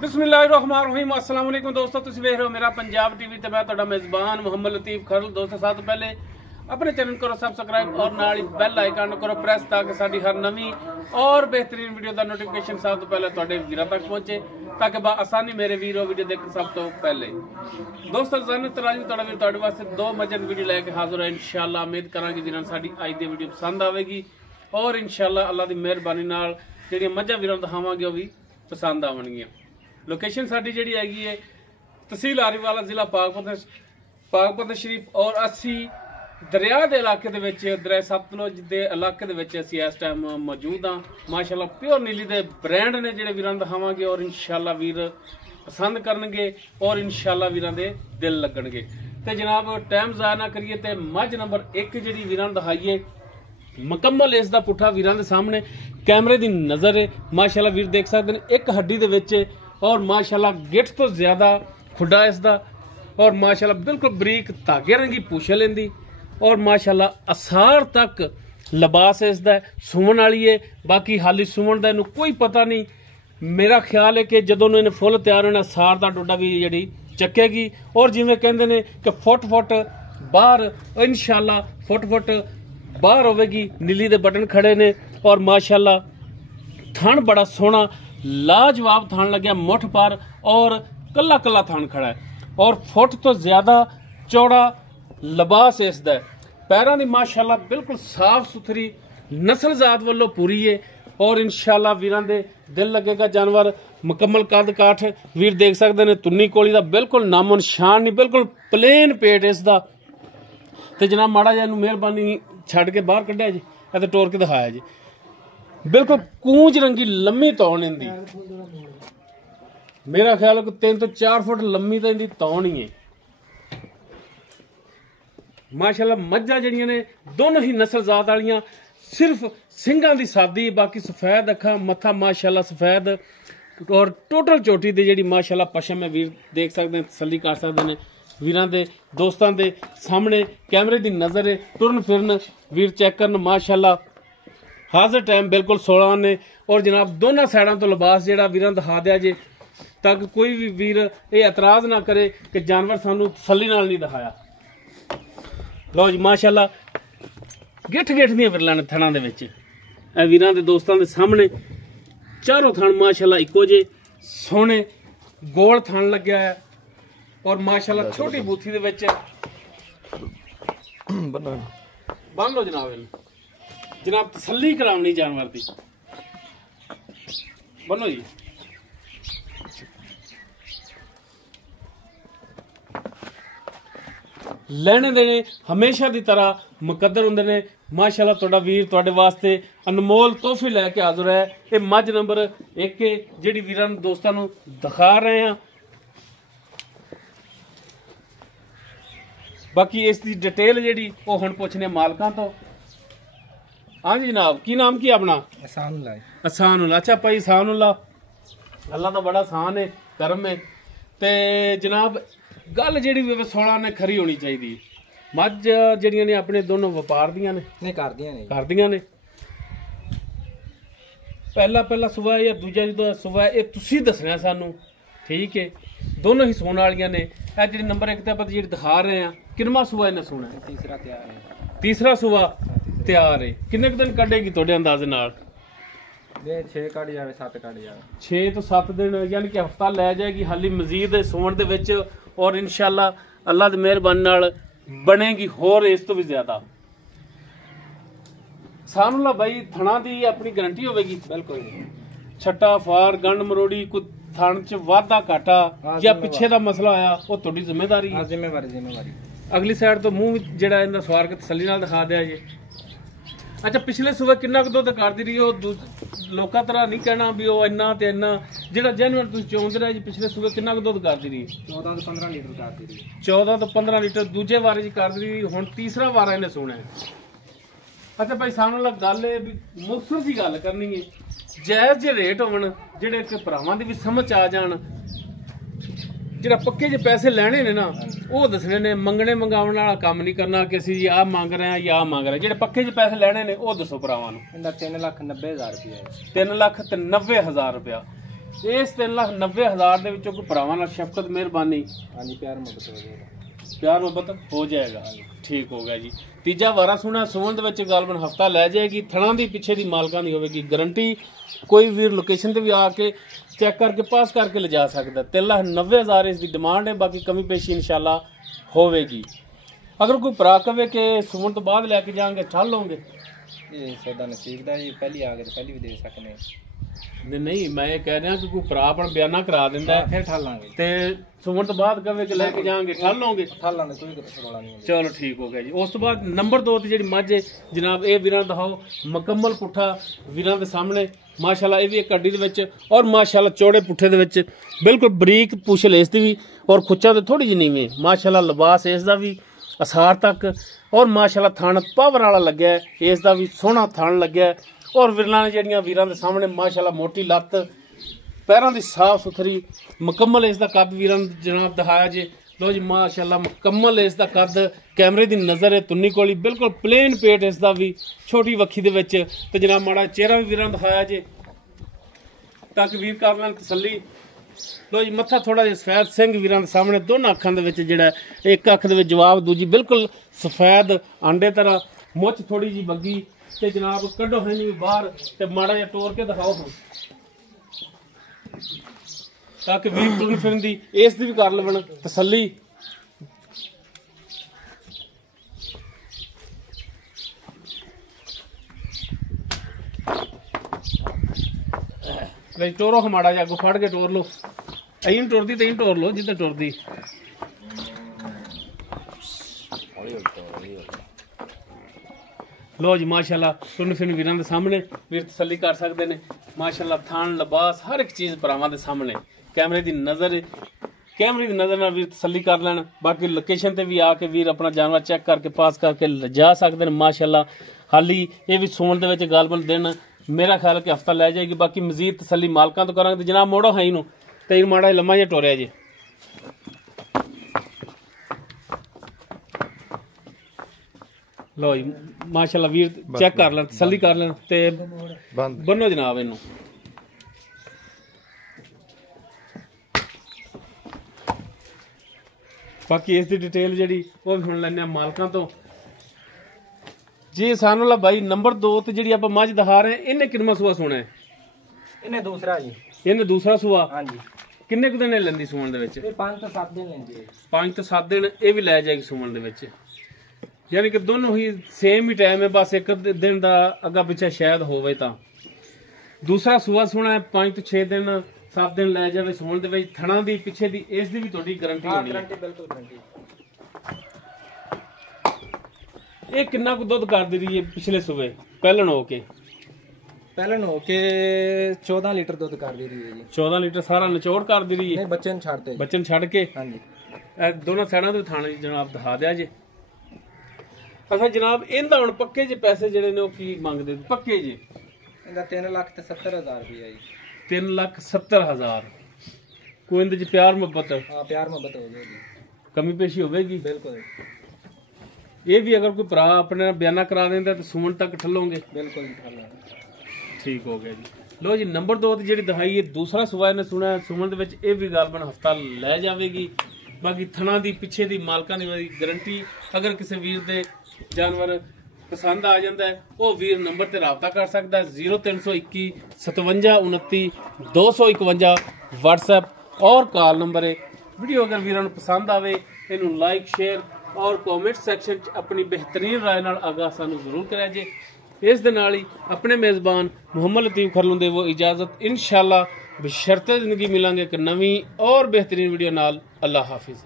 बिस्मिल्लाहिर्रहमानिर्रहीम अस्सलाम वालेकुम दोस्तों, तुसीं वेख रहे हो मेरा पंजाब टीवी ते मैं तुहाडा मेज़बान मुहम्मद लतीफ खरल। दोस्तों सब तो पहले अपने चैनल करो सब्सक्राइब और नाल ही बेल आइकन करो प्रेस ताकि साडी हर नवी और बेहतरीन वीडियो का नोटिफिकेशन सब तो पहले तुहाडे वीरां तक पहुंचे, ताकि आसानी मेरे वीरो वीडियो देखने सब तो पहले। दोस्तों ज़ानत तराजी तुहाडा वीर तुहाडे वास्ते दो मजन वीडियो लेके हाजिर है। इंशाअल्लाह उम्मीद करांगे जिन्हां साडी अज दी वीडियो पसंद आवेगी और इंशाअल्लाह अल्लाह दी मेहरबानी नाल जेहड़ियां मज्जां वीरां दिखावांगे वो भी पसंद आवणगीਆਂ। लोकेशन साडी जिहड़ी हैगी है तहसील आरीवाला जिला पाकपत शरीफ और असी दरिया के इलाके दरिया सतलुज के इलाके इस टाइम मौजूद हाँ। माशाअल्लाह प्योर नीली के ब्रांड ने जिहड़े वीरां दिखावांगे और इंशाअल्लाह वीर पसंद करनगे और इंशाअल्लाह वीरां दे दिल लगणगे। ते जनाब टाइम ज़ाया ना करिए ते मझ नंबर 1 जिहड़ी वीरां दिखाईए मुकम्मल इसका पुट्ठा वीरां दे सामने कैमरे की नज़र है। माशाअल्लाह वीर देख सकते हैं एक हड्डी दे विच और माशाअल्लाह गिठ तो ज्यादा खुडा इसका और माशाअल्लाह बिल्कुल बरीक धागे रंगी पूछ लेंदी और माशाअल्लाह असार तक लिबास इसका सुमन वाली है। बाकी हाली सुमन का इनू कोई पता नहीं। मेरा ख्याल है कि जदों इन्हें फुल तैयार होना सार का डोडा भी जी चकेगी और जिमें कहते हैं कि फुट बाहर इंशाअल्लाह फुट बाहर होगी। नीली दे बटन खड़े ने और माशाअल्लाह थन बड़ा सोहना लाजवाब थान लग्या मुठ पर और कला कला थान खड़ा है और फुट तो ज्यादा चौड़ा लिबास इसदा है। पैरों की माशाअल्लाह बिल्कुल साफ सुथरी नस्ल जात वालों पूरी है और इंशाअल्लाह वीरां दे दिल लगेगा। जानवर मुकम्मल कद काठ वीर देख सकते हैं। तुन्नी कोली का बिल्कुल नामो निशान नहीं, बिल्कुल प्लेन पेट इसका। तो जनाब माड़ा जिहा मेहरबानी छड़ के बाहर कढ़िया जी तो टोर के दिखाया जी। बिल्कुल कूंज रंगी लम्मी तौन इनदी, मेरा ख्याल है कि 3 तो 4 फुट लम्मी तो इनदी तौन ही है। माशाअल्लाह मज्जां जड़ियां ने दोनों ही नस्ल जात वालियां, सिर्फ सिंगां दी सादी, बाकी सफेद अखा मत्था माशाअल्लाह सफेद और टोटल चोटी दी जेड़ी माशाअल्लाह पशम है। वीर देख सकते हैं, तसल्ली कर सकते हैं। वीरां दे दोस्तां दे सामने कैमरे दी नज़र है, टुरन फिरन वीर चेक करन माशाअल्लाह हाजिर टाइम बिल्कुल 16 ने। और जनाब दोनों साइडों तो लिबास जेड़ा वीरां दिखा दिया जे ताकि कोई भी वीर ये एतराज ना करे कि जानवर सानू तसल्ली नाल नहीं दिखाया। लो जी माशाअल्लाह गिठ दियां विरलां ने थणां दे विच वीरां दे दोस्तां दे सामने चारों थण माशाअल्लाह इक्को जे सोहने गोल थण लग्या है और माशाअल्लाह छोटी बूथी दे विच बन लो जनाब तसल्ली करानी जानवर की बनो जी। लेने देने हमेशा की तरह मुकद्दर होंदे ने। माशाअल्लाह तुहाडा वीर तुहाडे वास्ते अनमोल तोहफे लैके हाजिर है। ये मझ नंबर 1 जिहड़ी वीरां दोस्तां नूं दिखा रहे हैं। बाकी इसकी डिटेल जिहड़ी वो हुण पुछने मालकां तो। हाँ जी जनाब की नाम की अपना? अहसानुल्लाह। अच्छा भाई अहसानुल्लाह, अल्लाह तो बड़ा आसान है करम है। ते जनाब गल जिहड़ी 16 ने खरी होनी चाहिए। मझ जिहड़ियां ने अपने दोनों व्यापार दियां ने करदियां ने। पहला सुबह या दूजा सुबह ये तुसीं दसना सानू, ठीक है? दोनों ही सोने वालियां ने। यह जी नंबर 1 ते जी दिखा रहे हैं किनवा सुबह इन्हें सोना है? तीसरा सुबह तैयार है। किन्ने दिन कढ़ेगी तुहाडे अंदाजे नाल? 6 कढ़ जावे 7 कढ़ जावे। 6 तो 7 दिन यानी कि हफ्ता लै जाएगी हाली मजीद सोण दे विच और इंशाअल्लाह अल्लाह दी मेहरबानी नाल बनेगी होर इस तो भी ज्यादा। सानुल्लाह भाई थणा दी अपनी गारंटी होगी? बिल्कुल। छट्टा फार गंड मरोड़ी कोई थण च वाधा घाटा या पिछे दा मसला आया वो तुहाडी जिम्मेदारी है? जिम्मेवारी। अगली साइड तो मुंह जिहड़ा इनदा सवार के तसल्ली नाल दिखा दिया जी। अच्छा पिछले सुबह किन्ना दुध करदी रही? लोकां तरह नहीं कहना भी वो इन्ना ते इन्ना, जिहड़ा जेन्युइन तुसीं चोंदे रहे जी पिछले सुबह किन्ना दुध करदी रही? 14 तो 15 लीटर करदी रही। 14 तो 15 लीटर दूजे वारे जी करदी रही, हुण तीसरा वारा इन्हें सुना है। अच्छा भाई सानू गल भी मुखसर जी गल करनी है, जायज़ जे रेट होवन जिहड़े कि भरावां दी भी समझ आ जाण। जिहड़ा पक्के जे पैसे लैने ने ना वो दसने ने, मंगने मंगाउण वाला काम नहीं करना कि असीं आ मंग रहे हैं या आ मंग रहे हैं। जिहड़े पक्के जे पैसे लैने ने वो दसो भरावां नूं। 3,90,000 रुपया। 3,90,000 रुपया। ਇਸ 3,90,000 ਦੇ ਵਿੱਚੋਂ ਕੋਈ ਭਰਾਵਾਂ ਨਾਲ ਸ਼ਫਕਤ ਮਿਹਰਬਾਨੀ हाँ जी प्यार मोहब्बत हो जाएगा। ਪਿਆਰ ਮੁਹੱਬਤ ਹੋ ਜਾਏਗਾ। ਠੀਕ ਹੋ ਗਿਆ ਜੀ। ਤੀਜਾ ਵਾਰਾ ਸੁਣਾ ਸੂਣ ਦੇ ਵਿੱਚ ਗਾਲਬਨ ਹਫਤਾ ਲੈ ਜਾਏਗੀ। ਥਣਾ ਦੀ ਪਿੱਛੇ ਦੀ ਮਾਲਕਾਂ ਦੀ ਹੋਵੇਗੀ ਗਾਰੰਟੀ। ਕੋਈ ਵੀਰ ਲੋਕੇਸ਼ਨ ਤੇ ਵੀ ਆ ਕੇ ਚੈੱਕ ਕਰਕੇ ਪਾਸ ਕਰਕੇ ਲਿਜਾ ਸਕਦਾ। 3,90,000 ਇਸ ਦੀ ਡਿਮਾਂਡ ਹੈ। ਬਾਕੀ ਕਮੀ ਪੇਸ਼ੀ ਇਨਸ਼ਾਅੱਲਾ ਹੋਵੇਗੀ। ਅਗਰ ਕੋਈ ਭਰਾ ਕਵੇ ਕਿ ਸੂਣ ਤੋਂ ਬਾਅਦ ਲੈ ਕੇ ਜਾਵਾਂਗੇ ਠੱਲ ਲਓਗੇ ये सौदा नसीब दा जी, पहली आ गए तो पहली भी दे सकने। ਨਹੀਂ ਮੈਂ ਇਹ ਕਹਿ ਰਿਹਾ ਕਿ ਕੋਈ ਭਰਾ ਆਪਣਾ ਬਿਆਨਾ ਕਰਾ ਦਿੰਦਾ ਹੈ फिर ठाल लांगे, ਤੇ ਸੂਣ ਤੋਂ ਬਾਅਦ ਕਵੇ ਕਿ ਲੈ ਕੇ ਜਾਵਾਂਗੇ ਠੱਲ ਲਓਗੇ। ठाल लांगे कोई रौला नहीं होगा। ਚਲੋ ਠੀਕ ਹੋ ਗਿਆ ਜੀ। ਉਸ ਤੋਂ ਬਾਅਦ ਨੰਬਰ 2 ਤੇ ਜਿਹੜੀ ਮੱਝ ਹੈ ਜਨਾਬ ਇਹ ਵੀਰਾਂ ਦਿਖਾਓ ਮੁਕੰਮਲ ਪੁੱਠਾ ਵੀਰਾਂ ਦੇ ਸਾਹਮਣੇ ਮਾਸ਼ਾਅੱਲਾ। ਇਹ ਵੀ ਇੱਕ ਅੱਡੀ ਦੇ ਵਿੱਚ ਔਰ ਮਾਸ਼ਾਅੱਲਾ ਚੌੜੇ ਪੁੱਠੇ ਦੇ ਵਿੱਚ ਬਿਲਕੁਲ ਬਰੀਕ ਪੁੱਛ ਲੇਸ ਦੀ ਵੀ ਔਰ ਖੁੱਚਾਂ ਤੇ ਥੋੜੀ ਜਿਹੀ ਨੀਵੇਂ ਮਾਸ਼ਾਅੱਲਾ। ਲਿਬਾਸ ਇਸ ਦਾ ਵੀ ਅਸਾਰ ਤੱਕ ਔਰ ਮਾਸ਼ਾਅੱਲਾ ਥਣ ਪਾਵਰ ਵਾਲਾ ਲੱਗਿਆ ਇਸ ਦਾ ਵੀ ਸੋਹਣਾ ਥਣ ਲੱਗਿਆ ਔਰ ਵਿਰਲਾਂ ਨੇ ਜਿਹੜੀਆਂ ਵੀਰਾਂ ਦੇ ਸਾਹਮਣੇ ਮਾਸ਼ਾਅੱਲਾ ਮੋਟੀ ਲੱਤ ਪੈਰਾਂ ਦੀ ਸਾਫ ਸੁਥਰੀ ਮੁਕੰਮਲ ਇਸ ਦਾ ਕੱਦ ਵੀਰਾਂ ਨੂੰ ਜਨਾਬ ਦਿਖਾਇਆ ਜੇ। ਲੋ ਜੀ ਮਾਸ਼ਾਅੱਲਾ ਮੁਕੰਮਲ ਇਸ ਦਾ ਕੱਦ ਕੈਮਰੇ ਦੀ ਨਜ਼ਰ ਹੈ ਤੁੰਨੀ ਕੋਲੀ ਬਿਲਕੁਲ ਪਲੇਨ ਪੇਟ ਇਸ ਦਾ ਵੀ ਛੋਟੀ ਵੱਖੀ ਦੇ ਵਿੱਚ ਤੇ ਜਨਾਬ ਮਾੜਾ ਚਿਹਰਾ ਵੀ ਵੀਰਾਂ ਨੂੰ ਦਿਖਾਇਆ ਜੇ ਤਾਂ ਕਿ ਵੀਰ ਕਰ ਲੈਣ ਤਸੱਲੀ। ਲੋ ਜੀ ਮੱਥਾ ਥੋੜਾ ਜਿਹਾ ਸਫੈਦ ਸਿੰਘ ਵੀਰਾਂ ਦੇ ਸਾਹਮਣੇ ਦੋਨਾਂ ਅੱਖਾਂ ਦੇ ਵਿੱਚ ਜਿਹੜਾ ਇੱਕ ਅੱਖ ਦੇ ਵਿੱਚ ਜਵਾਬ ਦੂਜੀ ਬਿਲਕੁਲ ਸਫੈਦ ਆਂਡੇ ਤਰ੍ਹਾਂ ਮੁੱਛ ਥੋੜੀ ਜੀ ਬੱਗੀ ਤੇ ਜਨਾਬ ਕੱਢੋ ਹੈ ਨਹੀਂ ਬਾਹਰ ਤੇ ਮਾੜਾ ਜਿਹਾ ਤੋੜ ਕੇ ਦਿਖਾਓ ਹੁਣ ਤਾਂ ਕਿ ਵੀਰ ਤੁਰਨ ਫਿਰਨ ਦੀ ਇਸ ਦੀ ਵੀ ਕਰ ਲਵਣ ਤਸੱਲੀ। ਨਹੀਂ ਟੋਰੋ ਮਾੜਾ ਜਿਹਾ ਅੱਗੋਂ ਫੜ ਕੇ ਟੋਰ ਲਓ। ਐਂ ਟੁਰਦੀ ਤੇ ਟੋਰ ਲਓ ਜਿੱਦਾਂ ਟੁਰਦੀ। ਲੋ ਜੀ ਮਾਸ਼ਾਅੱਲਾ ਤੁਰਨ ਫਿਰਨ ਵੀਰਾਂ ਦੇ ਸਾਹਮਣੇ ਵੀਰ ਤਸੱਲੀ ਕਰ ਸਕਦੇ ਨੇ ਮਾਸ਼ਾਅੱਲਾ। ਥਾਣ ਲਿਬਾਸ ਹਰ ਇੱਕ ਚੀਜ਼ ਭਰਾਵਾਂ ਦੇ ਸਾਹਮਣੇ ਕੈਮਰੇ ਦੀ ਨਜ਼ਰ ਨਾਲ ਵੀਰ ਤਸੱਲੀ ਕਰ ਲੈਣ। ਬਾਕੀ ਲੋਕੇਸ਼ਨ ਤੇ ਵੀ ਆ ਕੇ ਵੀਰ ਆਪਣਾ ਜਾਨਵਰ ਚੈੱਕ ਕਰਕੇ ਪਾਸ ਕਰਕੇ ਲਿਜਾ ਸਕਦੇ ਨੇ ਮਾਸ਼ਾਅੱਲਾ। ਹਾਲੀ ਇਹ ਵੀ ਸੋਣ ਦੇ ਵਿੱਚ ਗਾਲਬਨ ਦਿਨ ਮੇਰਾ ਖਿਆਲ ਕਿ ਹਫਤਾ ਲੈ ਜਾਏਗੀ। ਬਾਕੀ ਮਜ਼ੀਦ ਤਸੱਲੀ ਮਾਲਕਾਂ ਤੋਂ ਕਰਾਂਗੇ। ਤੇ ਜਨਾਬ ਮੋੜੋ ਹੈ ਨੂੰ ਤੇ ਮਾੜਾ ਲੰਮਾ ਜਿਹਾ ਟੋਰਿਆ ਜੇ। ਲੋ ਜੀ ਮਾਸ਼ਾਅੱਲਾ ਵੀਰ ਚੈੱਕ ਕਰ ਲੈਣ ਤਸੱਲੀ ਕਰ ਲੈਣ ਤੇ ਬੰਨੋ ਜਨਾਬ ਇਹਨੂੰ। ਬਾਕੀ ਇਸ ਦੀ ਡਿਟੇਲ ਜਿਹੜੀ ਉਹ ਵੀ ਹੁਣ ਲੈਣੇ ਆ ਮਾਲਕਾਂ ਤੋਂ ਜੀ। ਸਾਨੂੰ ਲਾ ਬਾਈ ਨੰਬਰ 2 ਤੇ ਜਿਹੜੀ ਆਪਾਂ ਮੱਝ ਦਿਖਾ ਰਹੇ ਇਹਨੇ ਕਿੰਨਾ ਸੂਆ ਸੋਣਾ ਹੈ? इन्हें दूसरा जी। ਇਹਨੇ ਦੂਸਰਾ ਸੂਆ। हाँ जी, ਕਿੰਨੇ ਕੁ ਦਿਨ ਲੈਂਦੀ ਸੂਣ ਦੇ ਵਿੱਚ? ये 5 ਤੋਂ 7 दिन लेंगे। 5 ਤੋਂ 7 ਦਿਨ ਇਹ ਵੀ ਲੈ ਜਾਏਗੀ ਸੂਣ ਦੇ ਵਿੱਚ। ਯਾਨੀ ਕਿ ਦੋਨੋਂ ਹੀ ਸੇਮ ਹੀ ਟਾਈਮ ਹੈ ਬਸ ਇੱਕ ਦਿਨ ਦਾ ਅੱਗਾ ਪਿੱਛੇ ਸ਼ਾਇਦ ਹੋਵੇ ਤਾਂ। ਦੂਸਰਾ ਸੂਆ ਸੋਣਾ ਹੈ 5 ਤੋਂ 6 ਦਿਨ 7 ਦਿਨ ਲੈ ਜਾਵੇ ਸੂਣ ਦੇ ਵਿੱਚ। ਥਣਾ ਦੀ ਪਿੱਛੇ ਦੀ ਇਸ ਦੀ ਵੀ ਤੁਹਾਡੀ ਗਾਰੰਟੀ ਹੋਣੀ ਹੈ। गारंटी बिल्कुल गारंटी। ਇਹ ਕਿੰਨਾ ਕੁ ਦੁੱਧ ਕਰਦੀ ਰਹੀ ਹੈ ਪਿਛਲੇ ਸੂਬੇ ਪਹਿਲਣ ਹੋ ਕੇ? ਪਹਿਲਣ ਹੋ ਕੇ 14 ਲੀਟਰ ਦੁੱਧ ਕਰਦੀ ਰਹੀ ਹੈ ਜੀ। 14 ਲੀਟਰ ਸਾਰਾ ਨਿਚੋੜ ਕਰਦੀ ਰਹੀ ਹੈ? ਨਹੀਂ ਬੱਚੇ ਨੂੰ ਛੱਡਦੇ ਜੀ। ਬੱਚੇ ਨੂੰ ਛੱਡ ਕੇ। ਹਾਂਜੀ, ਇਹ ਦੋਨੋਂ ਸਾਈਡਾਂ ਤੋਂ ਥਾਣੇ ਜਨਾਬ ਦਿਖਾ ਦਿਆ ਜੇ। ਅੱਛਾ ਜਨਾਬ ਇਹਦਾ ਹੁਣ ਪੱਕੇ ਜੇ ਪੈਸੇ ਜਿਹੜੇ ਨੇ ਉਹ ਕੀ ਮੰਗਦੇ ਪੱਕੇ ਜੇ? ਇਹਦਾ 3,70,000 ਰੁਪਏ ਜੀ। 3,70,000। ਕੋਈ ਇਹਦੇ ਚ ਪਿਆਰ ਮੁਹੱਬਤ? ਹਾਂ ਪਿਆਰ ਮੁਹੱਬਤ ਹੋ ਜਾਏਗੀ, ਕਮੀ ਪੇਸ਼ੀ ਹੋਵੇਗੀ ਬਿਲਕੁਲ। ਇਹ ਵੀ ਅਗਰ ਕੋਈ ਭਰਾ ਆਪਣੇ ਨਾਲ ਬਿਆਨਾ ਕਰਾ ਦਿੰਦਾ ਤਾਂ ਸੂਣ ਤੱਕ ਠੱਲੋਗੇ? ਬਿਲਕੁਲ ਠੀਕ ਹੋ ਗਿਆ ਜੀ। ਲੋ ਜੀ ਨੰਬਰ 2 ਤੇ ਜਿਹੜੀ ਦਿਖਾਈ ਹੈ ਦੂਸਰਾ ਸੂਆ ਇਹਨੇ ਸੁਣਿਆ ਸੂਣ ਦੇ ਵਿੱਚ ਇਹ ਵੀ ਗਾਲਬਨ ਹਫਤਾ ਲੈ ਜਾਵੇਗੀ। ਬਾਕੀ ਥਣਾ ਦੀ ਪਿੱਛੇ ਦੀ ਮਾਲਕਾਂ ਦੀ ਗਾਰੰਟੀ। ਅਗਰ ਕਿਸੇ ਵੀਰ ਦੇ ਜਾਨਵਰ ਪਸੰਦ ਆ ਜਾਂਦਾ ਹੈ ਉਹ ਵੀਰ ਨੰਬਰ ਤੇ ਰਾਬਤਾ ਕਰ ਸਕਦਾ ਹੈ 0321 57 29 251 WhatsApp ਔਰ ਕਾਲ ਨੰਬਰ ਹੈ। ਵੀਡੀਓ ਅਗਰ ਵੀਰਾਂ ਨੂੰ ਪਸੰਦ ਆਵੇ ਇਹਨੂੰ ਲਾਈਕ ਸ਼ੇਅਰ ਔਰ ਕਮੈਂਟ ਸੈਕਸ਼ਨ 'ਚ ਆਪਣੀ ਬਿਹਤਰੀਨ ਰਾਏ ਨਾਲ ਆਗਾਹ ਸਾਨੂੰ ਜ਼ਰੂਰ ਕਰਿਆ ਜੇ। ਇਸ ਦੇ ਨਾਲ ਹੀ ਆਪਣੇ ਮੇਜ਼ਬਾਨ ਮੁਹੰਮਦ ਲਤੀਫ ਖਰਲੋਂ ਦੇ वो इजाज़त इंशाअल्लाह बशर्ते ज़िंदगी मिलेंगे एक नवी और बेहतरीन वीडियो नाल। अल्लाह हाफिज़।